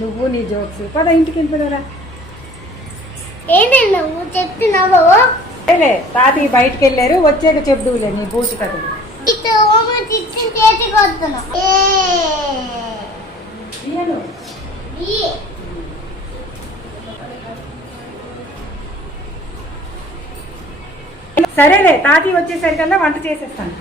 నువ్వు నీ జోక్స్ పద ఇంటికి వెళ్ళిపోయారా. ఏంటి నువ్వు చెప్తున్నావు? లేలే తాతయ్య బయటికి వెళ్ళారు, వచ్చాక చెప్దువులే నీ బూచి కథలు. సరేలే తాతయ్య వచ్చేసరికల్లా వంట చేసేస్తాను.